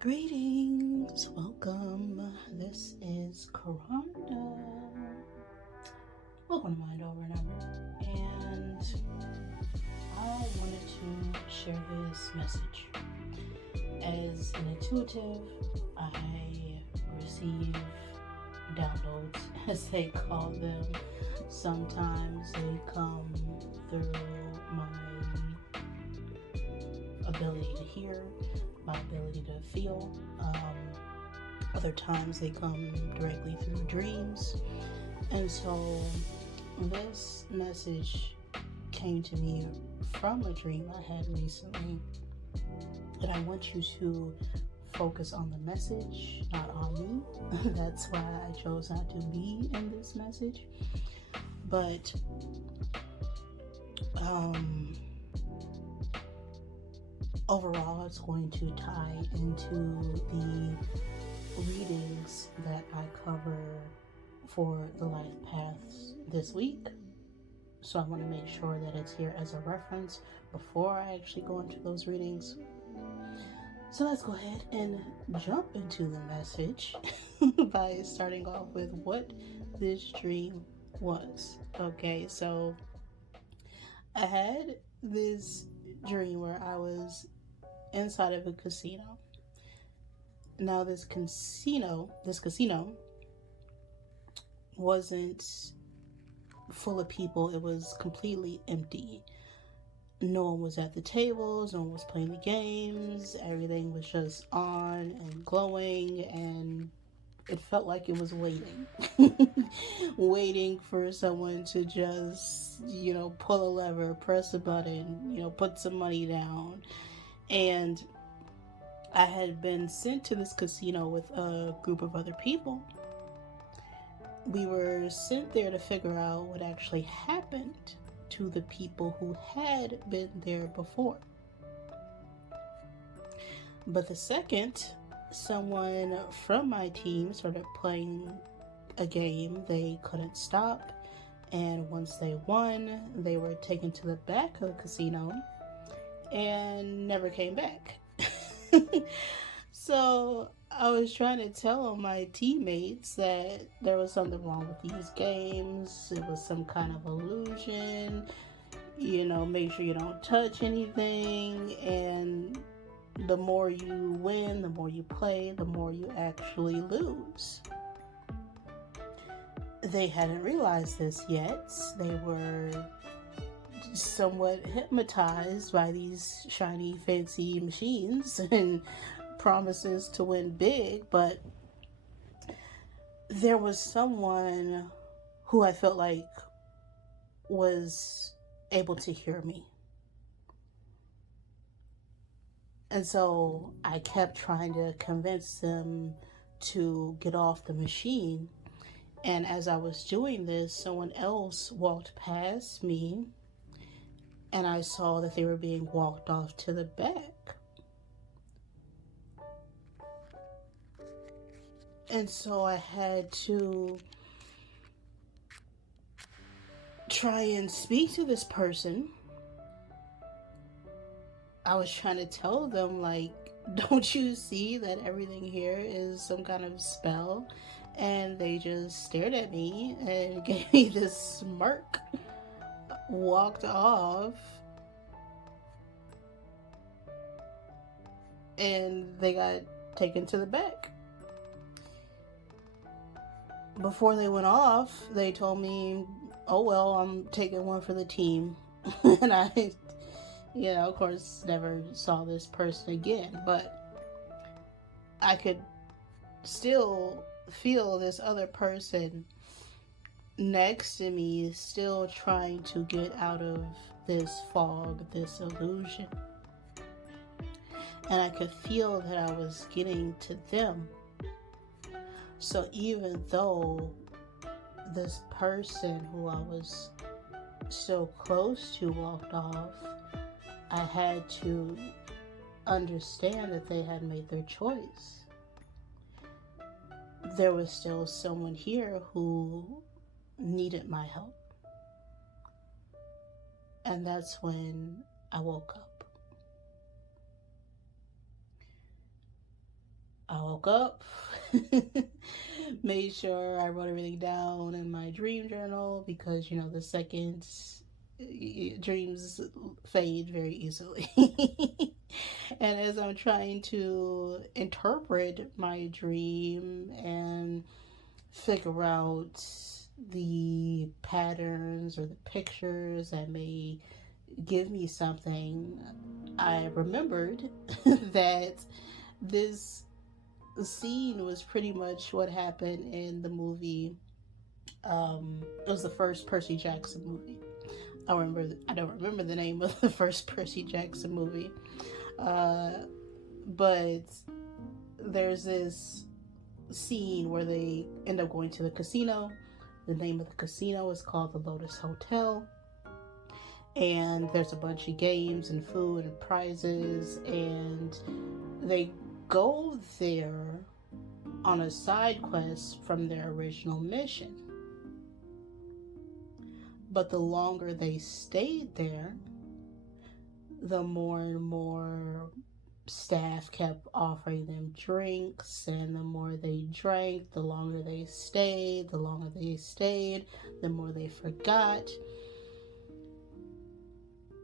Greetings, welcome. This is Caronda. Welcome to Mind Over Number. And I wanted to share this message. As an intuitive, I receive downloads, as they call them. Sometimes they come through my ability to hear, my ability to feel. Other times they come directly through dreams. And so this message came to me from a dream I had recently. And I want you to focus on the message, not on me. That's why I chose not to be in this message. But overall, it's going to tie into the readings that I cover for the life paths this week. So I want to make sure that it's here as a reference before I actually go into those readings. So let's go ahead and jump into the message by starting off with what this dream was. Okay, so I had this dream where I was inside of a casino. Now this casino wasn't full of people. It was completely empty. No one was at the tables, no one was playing the games. Everything was just on and glowing, and it felt like it was waiting. Waiting for someone to just, pull a lever, press a button, put some money down. And I had been sent to this casino with a group of other people. We were sent there to figure out what actually happened to the people who had been there before. But the second someone from my team started playing a game, they couldn't stop. And once they won, they were taken to the back of the casino and never came back. So I was trying to tell my teammates that there was something wrong with these games. It was some kind of illusion. Make sure you don't touch anything. And the more you win, the more you play, the more you actually lose. They hadn't realized this yet. They were somewhat hypnotized by these shiny, fancy machines and promises to win big, but there was someone who I felt like was able to hear me. And so I kept trying to convince them to get off the machine. And as I was doing this, someone else walked past me, and I saw that they were being walked off to the back. And so I had to try and speak to this person. I was trying to tell them, don't you see that everything here is some kind of spell? And they just stared at me and gave me this smirk, walked off, and they got taken to the back. Before they went off, they told me, oh, well, I'm taking one for the team. And I, of course, never saw this person again. But I could still feel this other person next to me still trying to get out of this fog, this illusion. And I could feel that I was getting to them. So even though this person who I was so close to walked off, I had to understand that they had made their choice. There was still someone here who needed my help. And that's when I woke up. woke up, made sure I wrote everything down in my dream journal because, the second dreams fade very easily. And as I'm trying to interpret my dream and figure out the patterns or the pictures that may give me something, I remembered that this scene was pretty much what happened in the movie. It was the first Percy Jackson movie. I don't remember the name of the first Percy Jackson movie, uh, but there's this scene where they end up going to the casino. The name of the casino is called the Lotus Hotel, and there's a bunch of games and food and prizes, and they go there on a side quest from their original mission. But the longer they stayed there, the more and more staff kept offering them drinks, and the more they drank, the longer they stayed, the more they forgot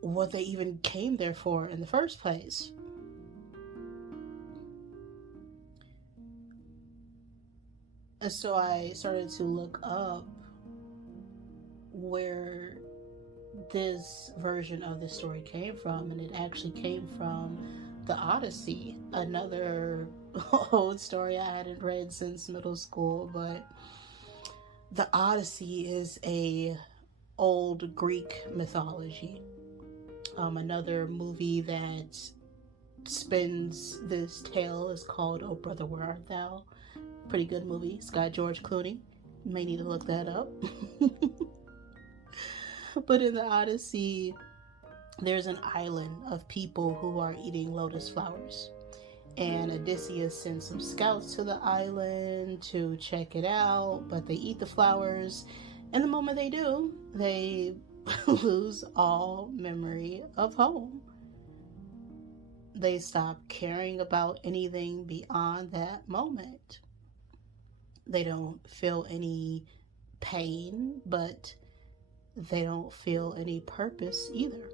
what they even came there for in the first place. And so I started to look up where this version of the story came from, and it actually came from the Odyssey, another old story I hadn't read since middle school. But the Odyssey is a old Greek mythology. Another movie that spins this tale is called Oh Brother, Where Art Thou? Pretty good movie. It's got George Clooney. You may need to look that up. But in the Odyssey, there's an island of people who are eating lotus flowers. And Odysseus sends some scouts to the island to check it out, but they eat the flowers. And the moment they do, they lose all memory of home. They stop caring about anything beyond that moment. They don't feel any pain, but they don't feel any purpose either.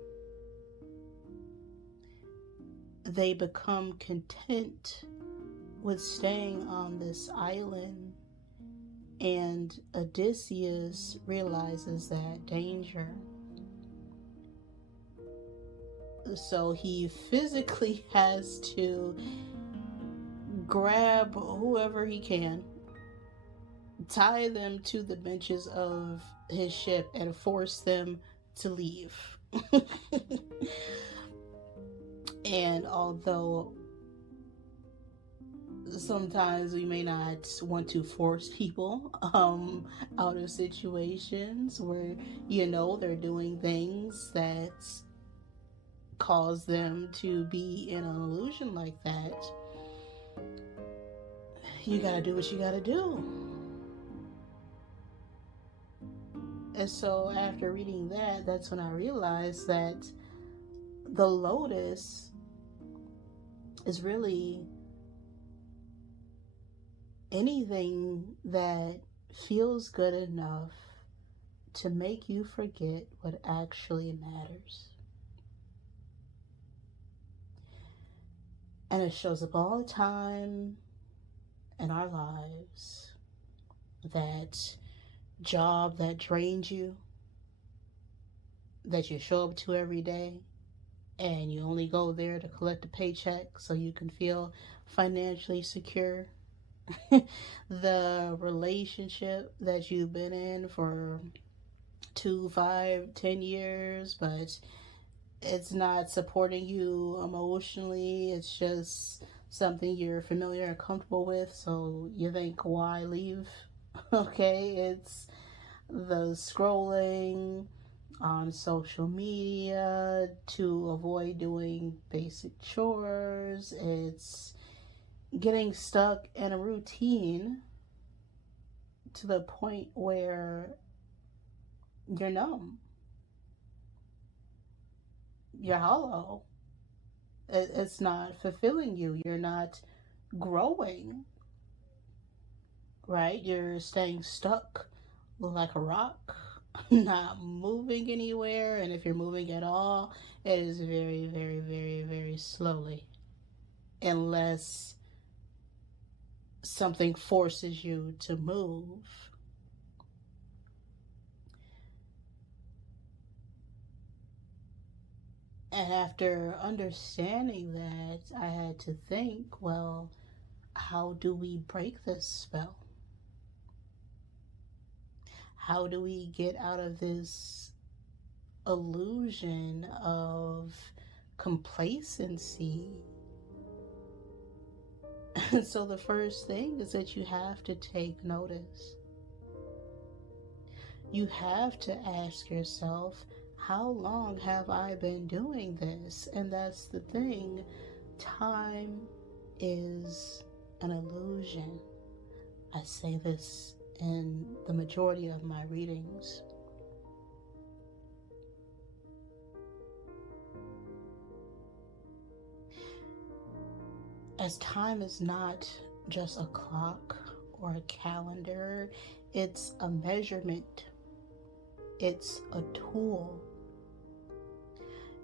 They become content with staying on this island, and Odysseus realizes that danger. So he physically has to grab whoever he can, tie them to the benches of his ship, and force them to leave. And although sometimes we may not want to force people out of situations where they're doing things that cause them to be in an illusion like that, you gotta do what you gotta do. And so after reading that, that's when I realized that the lotus is really anything that feels good enough to make you forget what actually matters. And it shows up all the time in our lives. That job that drains you, that you show up to every day, and you only go there to collect a paycheck so you can feel financially secure. The relationship that you've been in for 2, 5, 10 years, but it's not supporting you emotionally. It's just something you're familiar and comfortable with, so you think, why leave? Okay, it's the scrolling on social media to avoid doing basic chores. It's getting stuck in a routine to the point where you're numb. You're hollow. It's not fulfilling you. You're not growing, right? You're staying stuck like a rock, not moving anywhere. And if you're moving at all, it is very, very, very, very slowly, unless something forces you to move. And after understanding that, I had to think, well, how do we break this spell? How do we get out of this illusion of complacency? And so the first thing is that you have to take notice. You have to ask yourself, how long have I been doing this? And that's the thing. Time is an illusion. I say this in the majority of my readings. As time is not just a clock or a calendar, it's a measurement, it's a tool.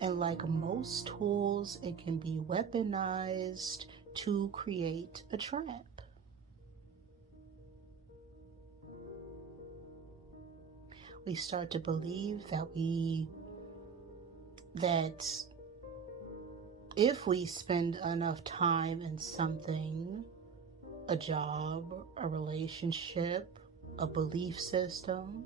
And like most tools, it can be weaponized to create a trap. We start to believe that if we spend enough time in something, a job, a relationship, a belief system,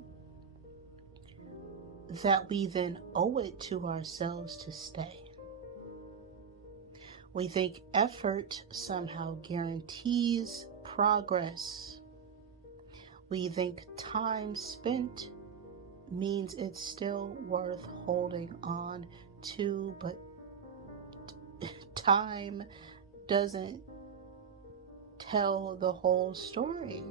that we then owe it to ourselves to stay. We think effort somehow guarantees progress. We think time spent means it's still worth holding on to, but time doesn't tell the whole story.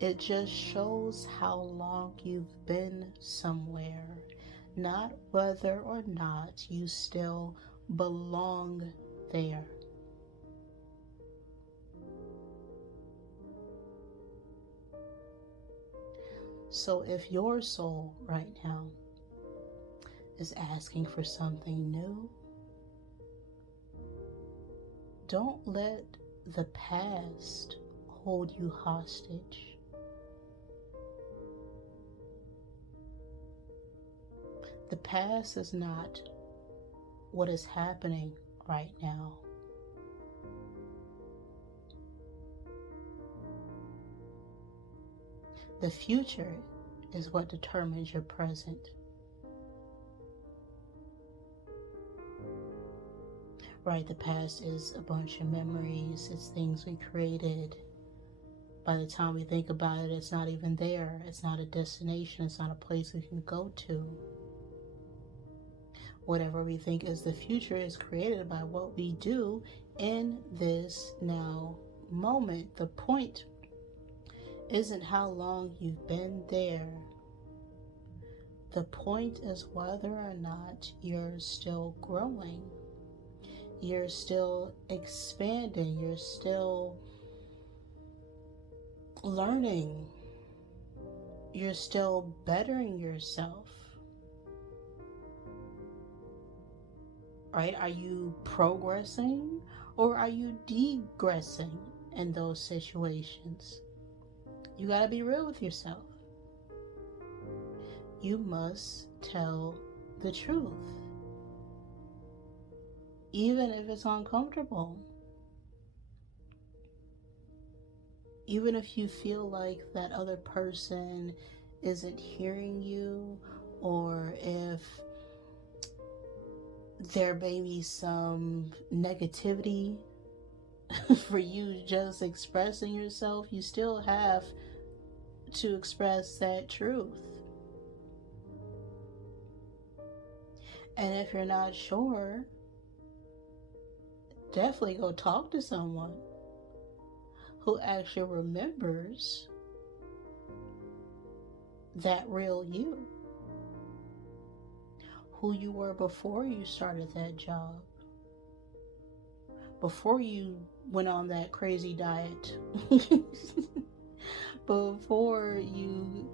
It just shows how long you've been somewhere, not whether or not you still belong there. So if your soul right now is asking for something new, don't let the past hold you hostage. The past is not what is happening right now. The future is what determines your present. Right, the past is a bunch of memories, it's things we created. By the time we think about it, it's not even there. It's not a destination, it's not a place we can go to. Whatever we think is the future is created by what we do in this now moment. The point isn't how long you've been there. The point is whether or not you're still growing. You're still expanding. You're still learning. You're still bettering yourself. Right? Are you progressing or are you degressing in those situations? You gotta be real with yourself. You must tell the truth, even if it's uncomfortable. Even if you feel like that other person isn't hearing you, or if there may be some negativity for you just expressing yourself, you still have to express that truth. And if you're not sure, definitely go talk to someone who actually remembers that real you, who you were before you started that job, before you went on that crazy diet, before you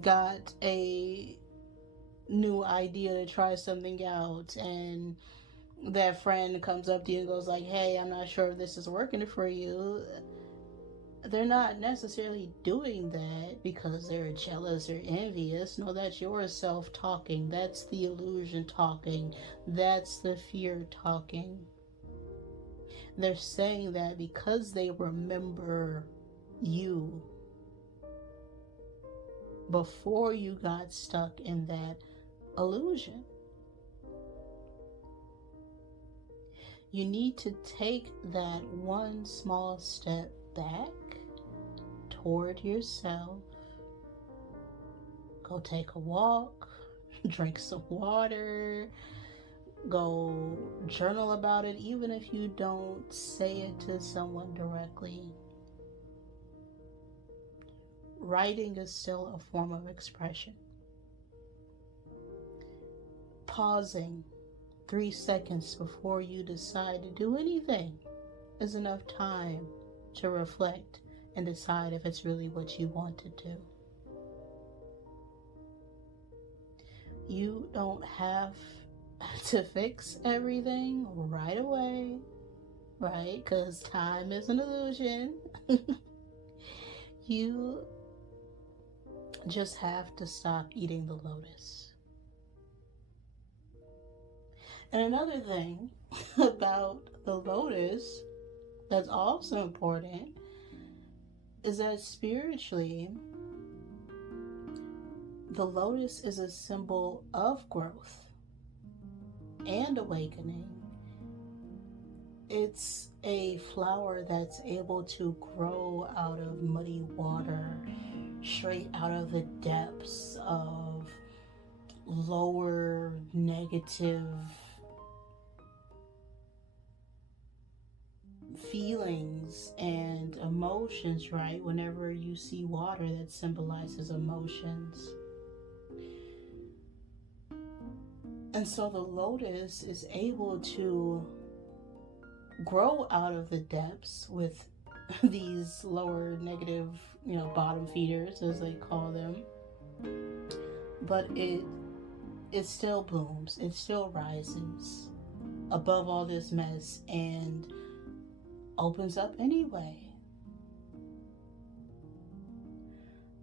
got a new idea to try something out, and that friend comes up to you and goes like, hey, I'm not sure if this is working for you. They're not necessarily doing that because they're jealous or envious. No, that's your self talking. That's the illusion talking. That's the fear talking. They're saying that because they remember you before you got stuck in that illusion. You need to take that one small step back toward yourself. Go take a walk, drink some water, go journal about it, even if you don't say it to someone directly. Writing is still a form of expression. Pausing 3 seconds before you decide to do anything is enough time to reflect and decide if it's really what you want to do. You don't have to fix everything right away, right? Because time is an illusion. You just have to stop eating the lotus. And another thing about the lotus that's also important is that spiritually, the lotus is a symbol of growth and awakening. It's a flower that's able to grow out of muddy water, straight out of the depths of lower negative feelings and emotions, right? Whenever you see water, that symbolizes emotions. And so the lotus is able to grow out of the depths with these lower negative, bottom feeders, as they call them. But it still blooms, it still rises above all this mess and opens up anyway.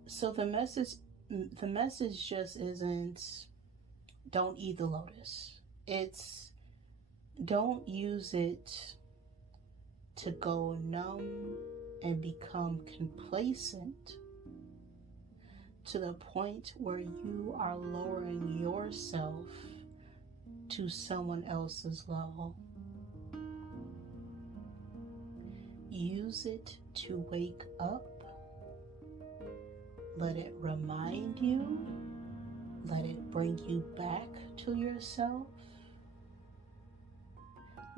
So the message just isn't don't eat the lotus. It's don't use it to go numb and become complacent to the point where you are lowering yourself to someone else's level. Use it to wake up. Let it remind you. Let it bring you back to yourself.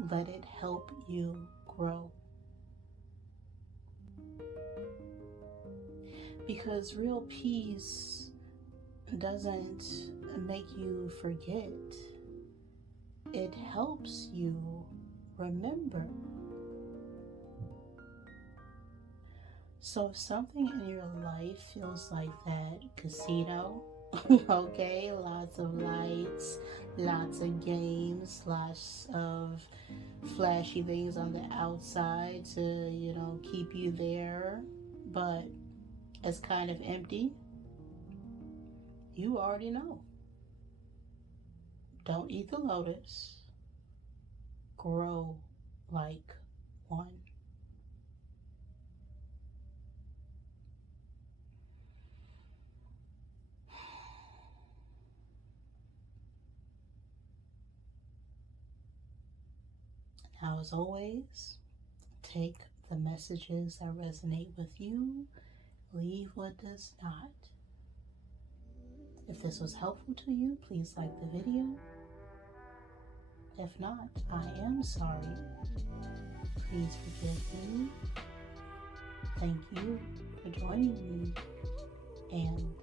Let it help you grow. Because real peace doesn't make you forget. It helps you remember. So if something in your life feels like that casino, okay, lots of lights, lots of games, lots of flashy things on the outside to, keep you there, but it's kind of empty, you already know. Don't eat the lotus. Grow like one. Now, as always, take the messages that resonate with you, leave what does not. If this was helpful to you, please like the video. If not, I am sorry. Please forgive me. Thank you for joining me, and